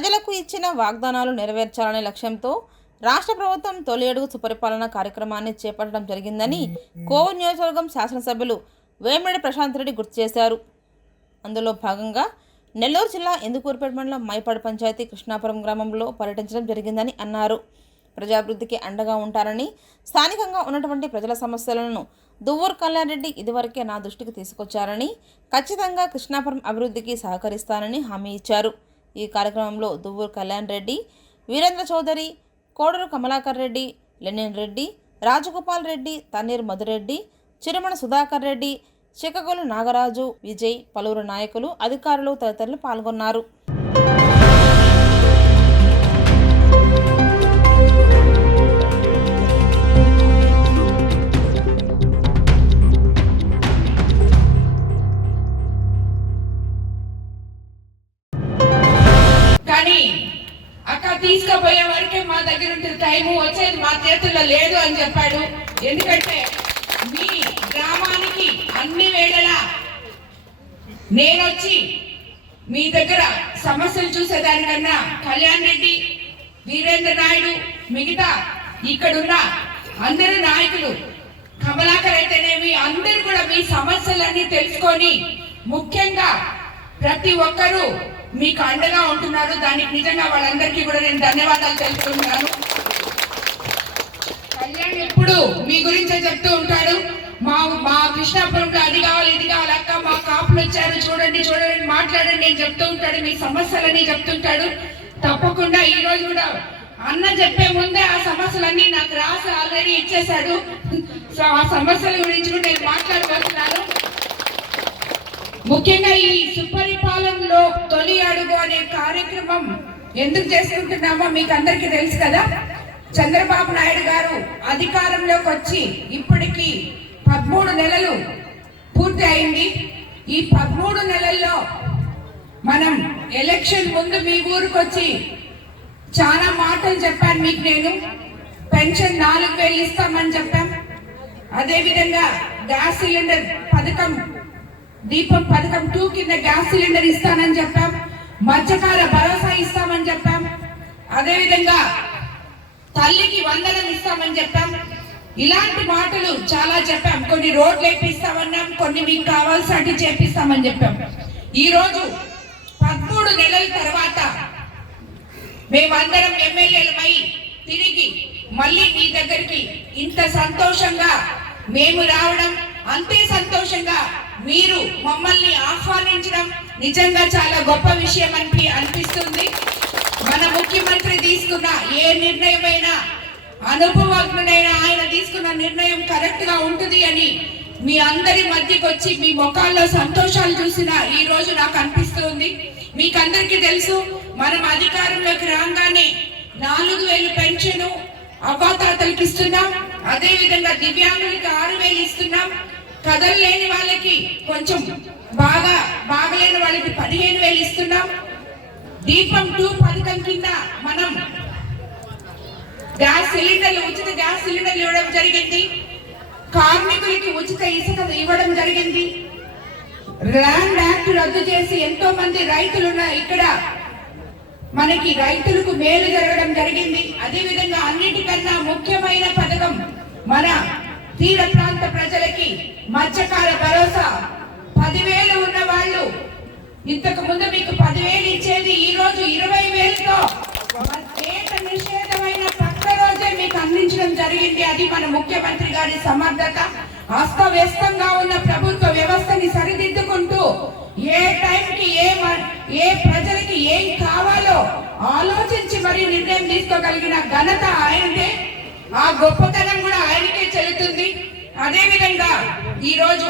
ప్రజలకు ఇచ్చిన వాగ్దానాలు నెరవేర్చాలనే లక్ష్యంతో రాష్ట్ర ప్రభుత్వం తొలి అడుగు సుపరిపాలన కార్యక్రమాన్ని చేపట్టడం జరిగిందని కోవూరు నియోజకవర్గం శాసనసభ్యులు వేమిరెడ్డి ప్రశాంత్ రెడ్డి గుర్తు చేశారు. అందులో భాగంగా నెల్లూరు జిల్లా ఇందుకూరుపేట మండలం మైపాడు పంచాయతీ కృష్ణాపురం గ్రామంలో పర్యటించడం జరిగిందని అన్నారు. ప్రజాభివృద్ధికి అండగా ఉంటారని స్థానికంగా ఉన్నటువంటి ప్రజల సమస్యలను దువ్వూరు కళ్యాణ్ రెడ్డి ఇదివరకే నా దృష్టికి తీసుకొచ్చారని ఖచ్చితంగా కృష్ణాపురం అభివృద్ధికి సహకరిస్తానని హామీ ఇచ్చారు. ఈ కార్యక్రమంలో దువ్వూరు కళ్యాణ్ రెడ్డి వీరేంద్ర చౌదరి కోడరు కమలాకర్ రెడ్డి లెనిన్ రెడ్డి రాజగోపాల్ రెడ్డి తన్నీర్ మధురెడ్డి చిరుమణ సుధాకర్ రెడ్డి చిక్కగోలు నాగరాజు విజయ్ పలువురు నాయకులు అధికారులు తదితరులు పాల్గొన్నారు. తీసుకుపోయే వరకే మా దగ్గర ఉంటుంది టైము వచ్చేది మా చేతుల్లో లేదు అని చెప్పాడు. ఎందుకంటే మీ గ్రామానికి అన్ని వేళలా నేనొచ్చి మీ దగ్గర సమస్యలు చూసేదానికన్నా కళ్యాణ్ రెడ్డి వీరేంద్ర నాయుడు మిగతా ఇక్కడున్న అందరు నాయకులు కమలాకర్ అయితేనేమి అందరు కూడా మీ సమస్యలన్నీ తెలుసుకొని ముఖ్యంగా ప్రతి ఒక్కరూ మీకు అండగా ఉంటున్నారు దానికి నిజంగా వాళ్ళందరికీ కూడా నేను ధన్యవాదాలు తెలుపుతున్నాను. కళ్యాణ్ ఎప్పుడు మీ గురించే చెప్తూ ఉంటాడు. మా మా కృష్ణాపురంలో అది కావాలి ఇది కావాలి అక్క మా కాపులు వచ్చారు. చూడండి చూడండి మాట్లాడండి నేను చెప్తూ ఉంటాడు. మీ సమస్యలని చెప్తుంటాడు తప్పకుండా ఈ రోజు కూడా అన్న చెప్పే ముందే ఆ సమస్యలన్నీ నాకు రాసి ఆల్రెడీ ఇచ్చేశాడు. సో ఆ సమస్యల గురించి కూడా నేను మాట్లాడబోతున్నాను. ముఖ్యంగా ఈ సుపరిపాలనలో తొలి అడుగు అనే కార్యక్రమం ఎందుకు చేసుకుంటున్నామో మీకు అందరికీ తెలుసు కదా. చంద్రబాబు నాయుడు గారు అధికారంలోకి వచ్చి ఇప్పటికి పదమూడు నెలలు పూర్తి అయింది. ఈ పదమూడు నెలల్లో మనం ఎలక్షన్ ముందు మీ ఊరికి వచ్చి చాలా మాటలు చెప్పాను మీకు నేను. పెన్షన్ నాలుగు వేలు ఇస్తామని చెప్పాం. అదేవిధంగా గ్యాస్ సిలిండర్ పథకం దీపం పథకం టూ కింద గ్యాస్ సిలిండర్ ఇస్తానని చెప్పాం. మధ్యకాల భరోసా ఇస్తామని చెప్పాం. అదేవిధంగా తల్లికి వందనం ఇస్తామని చెప్పాం. ఇలాంటి మాటలు చాలా చెప్పాం. కొన్ని రోడ్లు వేపిస్తామన్నాం కొన్ని మీకు కావాల్సినట్టు చేపిస్తామని చెప్పాం. ఈ రోజు పదమూడు నెలల తర్వాత మేమందరం ఎమ్మెల్యేలమై తిరిగి మళ్ళీ మీ దగ్గరికి ఇంత సంతోషంగా మేము రావడం అంతే సంతోషంగా మీరు మమ్మల్ని ఆహ్వానించడం నిజంగా చాలా గొప్ప విషయం అని అనిపిస్తుంది. మన ముఖ్యమంత్రి తీసుకున్న ఏ నిర్ణయమైనా అనుభవజ్ఞుడైన ఆయన తీసుకున్న నిర్ణయం కరెక్ట్గా ఉంటుంది అని మీ అందరి మధ్యకి వచ్చి మీ ముఖాల్లో సంతోషాలు చూసిన ఈ రోజు నాకు అనిపిస్తుంది. మీకు అందరికీ తెలుసు మనం అధికారంలోకి రాగానే నాలుగు వేలు పెన్షన్ అవ్వాతాతలకు ఇస్తున్నాం. అదే విధంగా దివ్యాంగులకి ఆరు వేలు ఇస్తున్నాం. కదలలేని వాళ్ళకి కొంచెం బాగా బాగలేని వాళ్ళకి పదిహేను వేలు ఇస్తున్నాం. దీపం టూ పథకం కింద మనం గ్యాస్ సిలిండర్లు ఉచిత గ్యాస్ సిలిండర్లు ఇవ్వడం జరిగింది. కార్మికులకి ఉచిత ఇసుక ఇవ్వడం జరిగింది. ల్యాండ్ యాక్ట్ రద్దు చేసి ఎంతో మంది రైతులు ఉన్న ఇక్కడ మనకి రైతులకు మేలు జరగడం జరిగింది. అదేవిధంగా అన్నిటికన్నా ముఖ్యమైన పథకం మన తీర ప్రాంత ప్రజలకి మత్స్యకార భరోసా. పదివేలు ఉన్న వాళ్ళు ఇంతకు ముందు మీకు పదివేలు ఇచ్చేది ఈ రోజు ఇరవై వేలతో. ఏట నిషేధమైన పక్క రోజే మీకు అందించడం జరిగింది. అది మన ముఖ్యమంత్రి గారి సమర్థత. అస్తవ్యస్తంగా ఉన్న ప్రభుత్వ వ్యవస్థని సరిదిద్దుకుంటూ ఏ టైంకి ఏ మ- ఏ ప్రజలకి ఏం కావాలో ఆలోచించి మరి నిర్ణయం తీసుకోగలిగిన ఘనత ఆయనదే. ఆ గొప్పతనం కూడా ఆయనకే చెల్లుతుంది. అదేవిధంగా ఈరోజు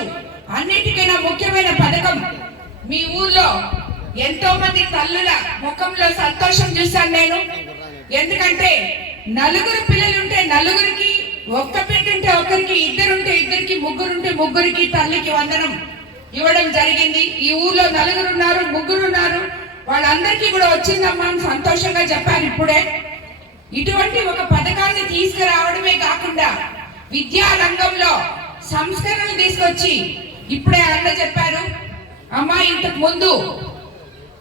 అన్నిటికైనా ముఖ్యమైన పథకం మీ ఊర్లో ఎంతో మంది తల్లుల ముఖంలో సంతోషం చూశాను నేను. ఎందుకంటే నలుగురు పిల్లలుంటే నలుగురికి ఒక్క బిడ్డ ఉంటే ఇద్దరుంటే ఇద్దరికి ముగ్గురుంటే ముగ్గురికి తల్లికి వందనం ఇవ్వడం జరిగింది. ఈ ఊర్లో నలుగురు ఉన్నారు ముగ్గురు ఉన్నారు వాళ్ళందరికీ కూడా వచ్చిందమ్మా అని సంతోషంగా చెప్పాను ఇప్పుడే. ఇటువంటి ఒక పథకాన్ని తీసుకురావడమే కాకుండా విద్యా రంగంలో సంస్కరణలు తీసుకొచ్చి ఇప్పుడే అన్న చెప్పారు. అమ్మా ఇంతకు ముందు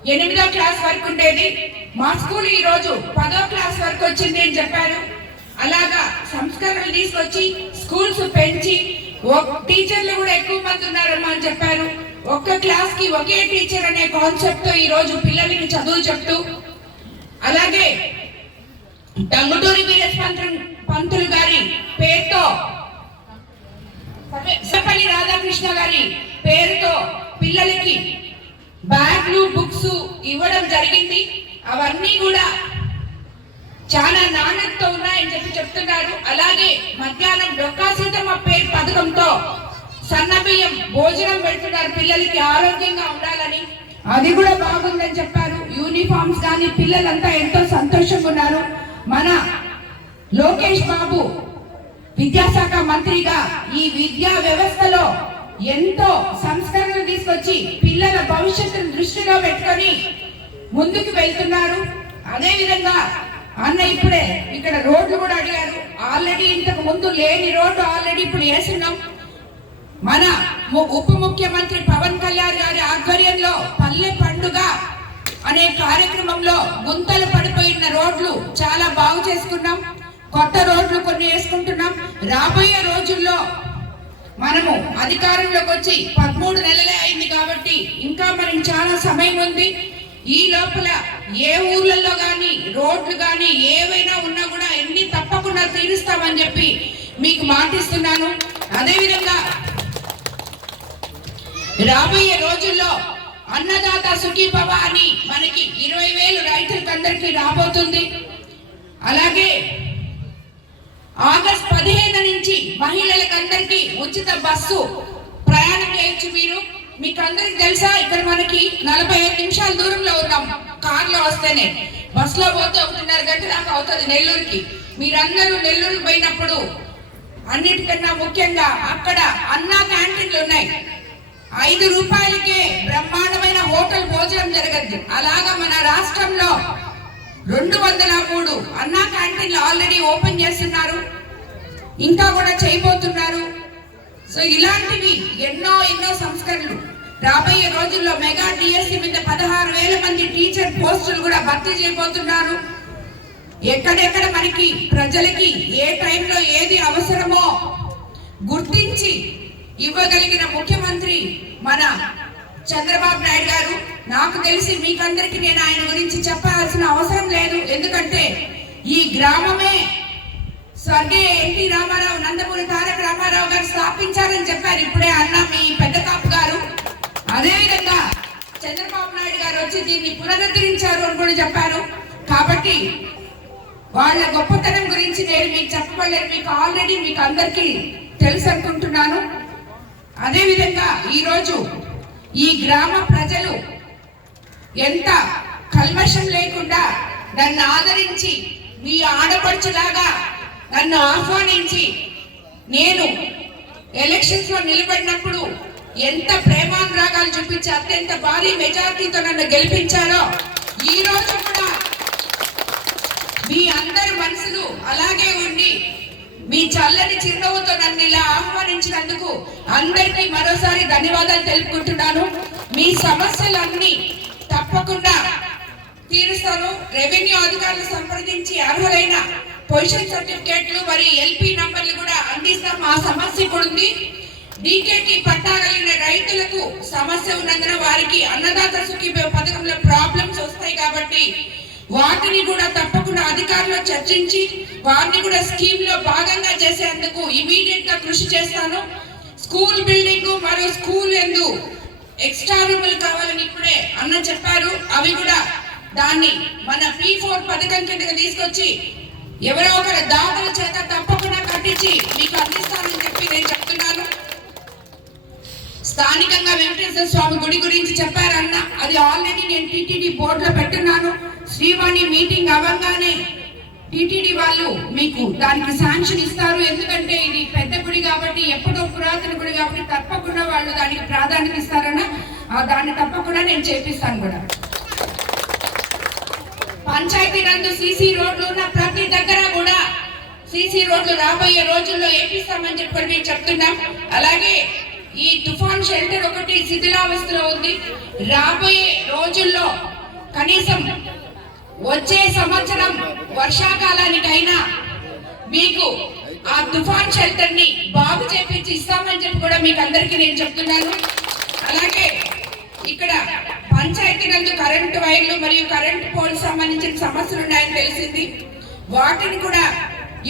ఎనిమిదో క్లాస్ వరకు ఉండేది. మా స్కూల్ ఈ రోజు పదో క్లాస్ వరకు వచ్చింది అని చెప్పారు. అలాగా సంస్కరణలు తీసుకొచ్చి స్కూల్స్ పెంచి ఒక- టీచర్లు కూడా ఎక్కువ మంది ఉన్నారమ్మా అని చెప్పారు. ఒక్క క్లాస్కి ఒకే టీచర్ అనే కాన్సెప్ట్తో ఈ రోజు పిల్లలకి చదువు చెప్తూ అలాగే టంగుటూరి వీరస్పంతులు పంతులు గారి పేరుతో సపల్లి రాధాకృష్ణ గారి పేరుతో పిల్లలకి బ్యాగ్లు బుక్స్ ఇవ్వడం జరిగింది. అవన్నీ కూడా చాలా నాణ్యతతో ఉన్నాయని చెప్పి చెప్తున్నారు. అలాగే మధ్యాహ్నం డొక్కా సీతమ్మ పేరు పథకంతో సన్న బియ్యం భోజనం పెడుతున్నారు. పిల్లలకి ఆరోగ్యంగా ఉండాలని. అది కూడా బాగుందని చెప్పారు. యూనిఫామ్స్ కానీ పిల్లలంతా ఎంతో సంతోషంగా ఉన్నారు. మన లోకేష్ బాబు విద్యాశాఖ మంత్రిగా ఈ విద్యా వ్యవస్థలో ఎంతో సంస్కరణలు తీసుకొచ్చి పిల్లల భవిష్యత్తును దృష్టిలో పెట్టుకొని ముందుకు వెళ్తున్నారు. అదేవిధంగా అన్న ఇప్పుడే ఇక్కడ రోడ్లు కూడా అడిగారు. ఆల్రెడీ ఇంతకు ముందు లేని రోడ్డు ఆల్రెడీ ఇప్పుడు వేస్తున్నాం. మన ము- ఉప ముఖ్యమంత్రి పవన్ కళ్యాణ్ గారి ఆధ్వర్యంలో పల్లె పండుగ అనే కార్యక్రమంలో గుంతలు పడిపోయిన రోడ్లు చాలా బాగు చేసుకున్నాం. కొత్త రోడ్లు కొన్ని వేసుకుంటున్నాం. రాబోయే రోజుల్లో మనము అధికారంలోకి వచ్చి పదమూడు నెలలే అయింది కాబట్టి ఇంకా మనకి చాలా సమయం ఉంది. ఈ లోపల ఏ ఊర్లలో కానీ రోడ్లు కానీ ఏవైనా ఉన్నా కూడా ఎన్ని తప్పకుండా తీరుస్తామని చెప్పి మీకు మాటిస్తున్నాను. అదేవిధంగా రాబోయే రోజుల్లో అన్నదాత సుఖీభవ అని మనకి ఇరవై వేలు రైతులకు అందరికీ రాబోతుంది. అలాగే ఆగస్ట్ పదిహేను నుంచి మహిళలకు అందరికీ ఉచిత బస్సు ప్రయాణం చేయొచ్చు మీరు. మీకు అందరికి తెలుసా ఇక్కడ మనకి నలభై ఐదు నిమిషాల దూరంలో ఉన్నాం. కార్లో వస్తేనే. బస్సులో పోతే ఒకటిన్నర గంట దాకా అవుతుంది నెల్లూరుకి. మీరందరూ నెల్లూరు పోయినప్పుడు అన్నిటికన్నా ముఖ్యంగా అక్కడ అన్నా క్యాంటీన్లు ఉన్నాయి. ఐదు రూపాయలకే బ్రహ్మాండమైన హోటల్ భోజనం జరగద్ది అలాగా మన రాష్ట్రంలో రెండు వందల మూడు అన్నా క్యాంటీన్లు ఆల్రెడీ ఓపెన్ చేస్తున్నారు. ఇంకా కూడా చేయబోతున్నారు. సో ఇలాంటివి ఎన్నో ఎన్నో సంస్కరణలు. రాబోయే రోజుల్లో మెగా డిఎస్సి మీద పదహారు వేల మంది టీచర్ పోస్టులు కూడా భర్తీ చేయబోతున్నారు. ఎక్కడెక్కడ మనకి ప్రజలకి ఏ టైంలో ఏది అవసరమో గుర్తించి ఇవ్వగలిగిన ముఖ్యమంత్రి మన చంద్రబాబు నాయుడు గారు. నాకు తెలిసి మీకందరికి నేను ఆయన గురించి చెప్పాల్సిన అవసరం లేదు. ఎందుకంటే ఈ గ్రామమే స్వర్గీయ ఎన్టీ రామారావు నందమూరి తారక రామారావు గారు స్థాపించారని చెప్పారు. ఇప్పుడే అన్న మీ పెద్ద కాపు గారు. అదేవిధంగా చంద్రబాబు నాయుడు గారు వచ్చి దీన్ని పునరుద్ధరించారు అని కూడా చెప్పారు. కాబట్టి వాళ్ళ గొప్పతనం గురించి నేను మీకు చెప్పలేదు మీకు ఆల్రెడీ మీకు అందరికీ తెలుసు అనుకుంటున్నాను అదేవిధంగా ఈరోజు ఈ గ్రామ ప్రజలు ఎంత కల్మషం లేకుండా నన్ను ఆదరించి మీ ఆడపడుచులాగా నన్ను ఆహ్వానించి నేను ఎలక్షన్స్లో నిలబడినప్పుడు ఎంత ప్రేమానురాగాలు చూపించి అత్యంత భారీ మెజార్టీతో నన్ను గెలిపించారో ఈ రోజు కూడా మీ అందరి మనసులు అలాగే ఉండి మీ చల్లని చిరునవ్వుతో నన్ను ఇలా ఆహ్వానించినందుకు అందరికీ మరోసారి ధన్యవాదాలు తెలుపుకుంటున్నాను. మీ సమస్యలన్నీ తప్పకుండా తీరుస్తాను. రెవెన్యూ అధికారులు సంప్రదించి అర్హులైన పొజిషన్ సర్టిఫికేట్లు మరి ఎల్పి నంబర్లు కూడా అందిస్తాం. ఆ సమస్య కూడా ఉంది. డీకేటీ పట్టా కలిగిన రైతులకు సమస్య ఉన్నందున వారికి అన్నదాత సుఖీ పథకంలో ప్రాబ్లమ్స్ వస్తాయి కాబట్టి వాటిని కూడా తప్పకుండా అధికారులు చర్చించి వారిని కూడా స్కీమ్లో భాగంగా చేసేందుకు ఇమీడియట్గా కృషి చేస్తాను. స్కూల్ బిల్డింగ్ మరియు స్కూల్ ఎందు ఎక్స్ట్రా రూములు కావాలని ఇప్పుడే అన్న చెప్పారు. అవి కూడా దాన్ని మన పీ ఫోర్ పథకం కిందకి తీసుకొచ్చి ఎవరో ఒకరి దాతల చేత తప్పకుండా కట్టించి మీకు అందిస్తానని చెప్పి నేను చెప్తున్నాను. స్థానికంగా వెంకటేశ్వర స్వామి గుడి గురించి చెప్పారన్న అది ఆల్రెడీ నేను టీటీడీ బోర్డులో పెట్టున్నాను. శ్రీవాణి మీటింగ్ అవ్వగానే టీటీడీ వాళ్ళు మీకు దానికి శాంక్షన్ ఇస్తారు. ఎందుకంటే ఇది పెద్ద గుడి కాబట్టి ఎప్పుడో పురాతన గుడి కాబట్టి తప్పకుండా వాళ్ళు దానికి ప్రాధాన్యత ఇస్తారన్న ఆ దాన్ని తప్పకుండా నేను చేపిస్తాను కూడా. పంచాయతీ నందు సీసీ రోడ్లు ఉన్న ప్రతి దగ్గర కూడా సీసీ రోడ్లు రాబోయే రోజుల్లో వేపిస్తామని చెప్పి మేము చెప్తున్నాం. అలాగే ఈ తుఫాన్ షెల్టర్ ఒకటి శిథిలావస్థలో ఉంది. రాబోయే రోజుల్లో కనీసం వచ్చే సంవత్సరం వర్షాకాలానికైనా మీకు ఆ తుఫాన్ షెల్టర్ని బాగు చేపించి ఇస్తామని చెప్పి కూడా మీకు అందరికీ నేను చెప్తున్నాను. అలాగే ఇక్కడ పంచాయతీ నందు కరెంట్ వైర్లు మరియు కరెంట్ పోల్ సంబంధించిన సమస్యలు ఉన్నాయని తెలిసింది. వాటిని కూడా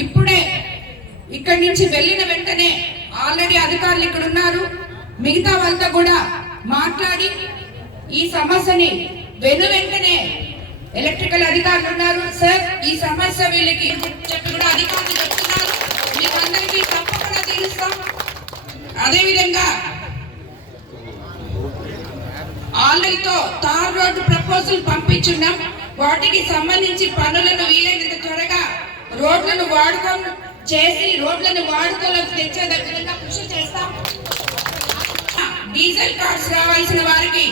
ఇప్పుడే ఇక్కడి నుంచి వెళ్ళిన వెంటనే ఆల్రెడీ అధికారులు ఇక్కడ ఉన్నారు. మిగతా వాళ్ళతో కూడా మాట్లాడి ఈ సమస్యని వెను వెంటనే ఎలక్ట్రికల్ అధికారులు ఉన్నారు. సార్ ఈ సమస్య వీళ్ళకి చెప్పి కూడా అధికారులు చెప్తున్నారు. మీకు అందరికీ తప్పకుండా తెలుస్తాం. అదేవిధంగా ఆలయతో తార్ రోడ్డు ప్రపోజల్ పంపించున్నాం. వాటికి సంబంధించి పనులను వీలైనంత త్వరగా రోడ్లను వాడుకం చేసి రోడ్లను వాడుకోలోకి తెచ్చే విధంగా కృషి చేస్తాం. డీజిల్ కార్డ్స్ రావాల్సిన వారికి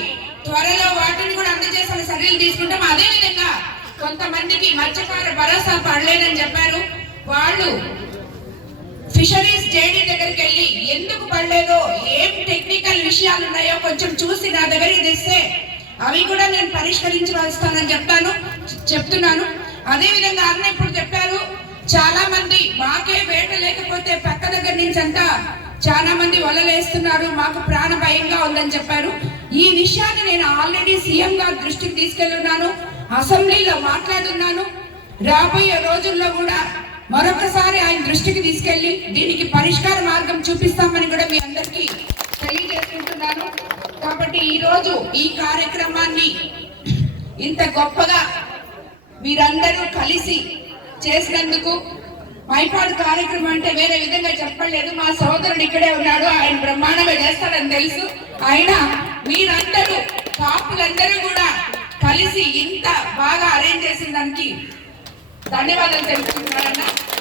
త్వరలో వాటిని కూడా అందజేసిన చర్యలు తీసుకుంటాం అదే విధంగా కొంతమందికి మత్స్యకార భరోసా పడలేదని చెప్పారు. వాళ్ళు ఫిషరీస్ జేడీ దగ్గరికి వెళ్ళి ఎందుకు పడలేదో ఏం టెక్నికల్ విషయాలు ఉన్నాయో కొంచెం చూసి నా దగ్గరికి తెస్తే అవి కూడా నేను పరిష్కరించి వస్తానని చెప్తాను చెప్తున్నాను. అదే విధంగా అన్న ఇప్పుడు చెప్పారు చాలా మంది మాకే వేట లేకపోతే పక్క దగ్గర నుంచి అంతా చాలా మంది వలలేస్తున్నారు మాకు ప్రాణ భయంగా ఉందని చెప్పారు. ఈ విషయాన్ని నేను ఆల్రెడీ సీఎం గారి దృష్టికి తీసుకెళ్ళున్నాను అసెంబ్లీలో మాట్లాడున్నాను. రాబోయే రోజుల్లో కూడా మరొకసారి ఆయన దృష్టికి తీసుకెళ్ళి దీనికి పరిష్కార మార్గం చూపిస్తామని కూడా మీ అందరికీ తెలియజేసుకుంటున్నాను. కాబట్టి ఈరోజు ఈ కార్యక్రమాన్ని ఇంత గొప్పగా మీరందరూ కలిసి చేసినందుకు మైపాడు కార్యక్రమం అంటే వేరే విధంగా చెప్పలేదు. మా సోదరుడు ఇక్కడే ఉన్నాడు ఆయన బ్రహ్మాండంగా చేస్తాడని తెలుసు. అయినా మీరందరూ కాపులందరూ కూడా కలిసి ఇంత బాగా అరేంజ్ చేసిన దానికి ధన్యవాదాలు తెలుపుతున్నారన్న.